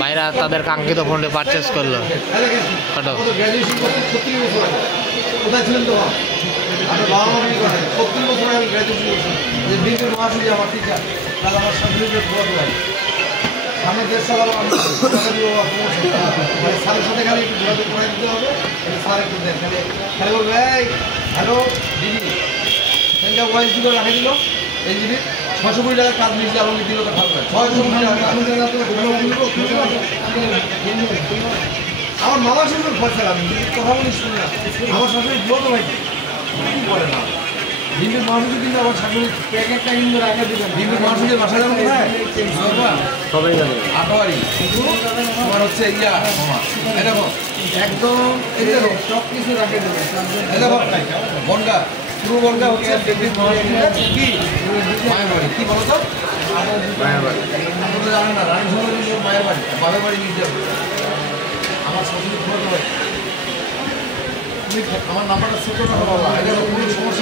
ভাইরা তাদের কাঙ্ক্ষিত ফোনটি পারচেস করলো। কত কোথায় ছিলেন তো আমার বাবা মা কি করেন 70 বছর আগে গ্র্যাজুয়েশন করছেন যে বিএনপির মহাসচিব আমার টিচার তাহলে আমার শাশুড়িকে খবর দেয় সামনে দেশ চালাবো আমি মানে স্যারের সাথে খালি একটু যোগাযোগ করে দিতে হবে স্যার একটু দেন খালি খালি বলবে এই হ্যালো দিদি সেখানকার ওয়াইস দিকে রাখে দিল ইঞ্জিনিয়ার 600 কোটি টাকার কাজ নিয়েছিল আমাকে দিল তো ভালো 600 কোটি টাকা আমার মামা শ্বশুর ফসল আমি কথা বলি শুনি না আমার শাশুড়ি ব্লগ ভাই বলে না হিন্দু মানুষ কিন্তু আমার শাশুড়ি প্যাকেটটা কিন্তু রাখা দিবেন হিন্দু মানুষের বাসা যাবেন কোথায় সবাই জানে আটোয়ারি কিন্তু তোমার হচ্ছে ইয়া এই দেখো একদম এই দেখো সব কিছু রাখে দেবেন এই দেখো বনগা পুরো বনগা হচ্ছে ডেভিড মহাসচিবের কি মায়ের বাড়ি কি বলো তো মায়ের বাড়ি আপনারা জানেন না রানী সুন্দরী মায়ের বাড়ি বাবার বাড়ি নিয়ে যাবে আমার শাশুড়ি খবর দেবে আমার নাম্বারটা ছোট না বাবা এটা কোনো সমস্যা